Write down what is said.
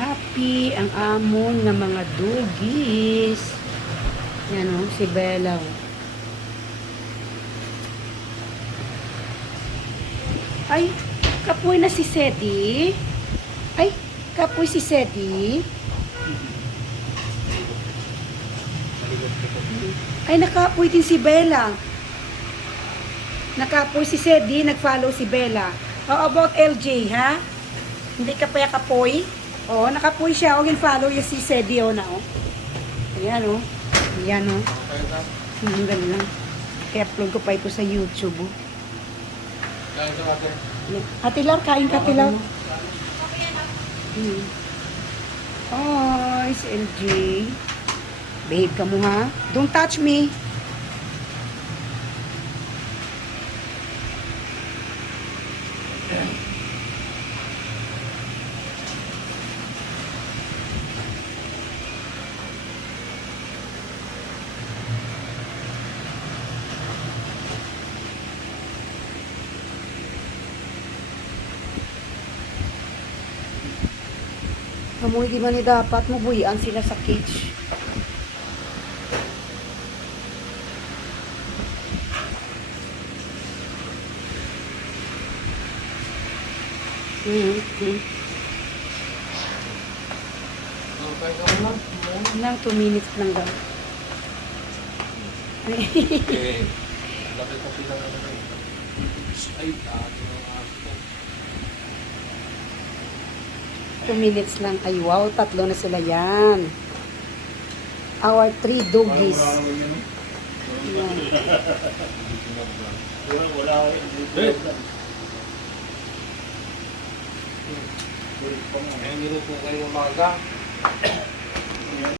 Happy ang amon ng mga dugis. Yan o, si Bella. Ay, kapoy na si Sedi. Ay, kapoy si Sedi. Ay, nakapoy din si Bella. Nakapoy si Sedi, nag-follow si Bella. How about LJ, ha? Hindi ka pa kapoy? Oh, nakapoy siya. O, follow yung si Sedi, o na, o. Ayan, o. Ayan, o. Ang ganda. I-upload ko pa ito sa YouTube, o. Ate Lar, kain ka, Ate Lar. Oh, si LJ. Behave ka mo, ha? Don't touch me. Amoy di man ni dapat mabuhian sila sa cage. Nang 2 minutes lang daw. Lapit pa sila naman. Ay, tato ng ako. 2 minutes lang. Ay, wow. 3 na sila yan. Our 3 doggies. Yan. Wala ko Ang niluto kayo umaga.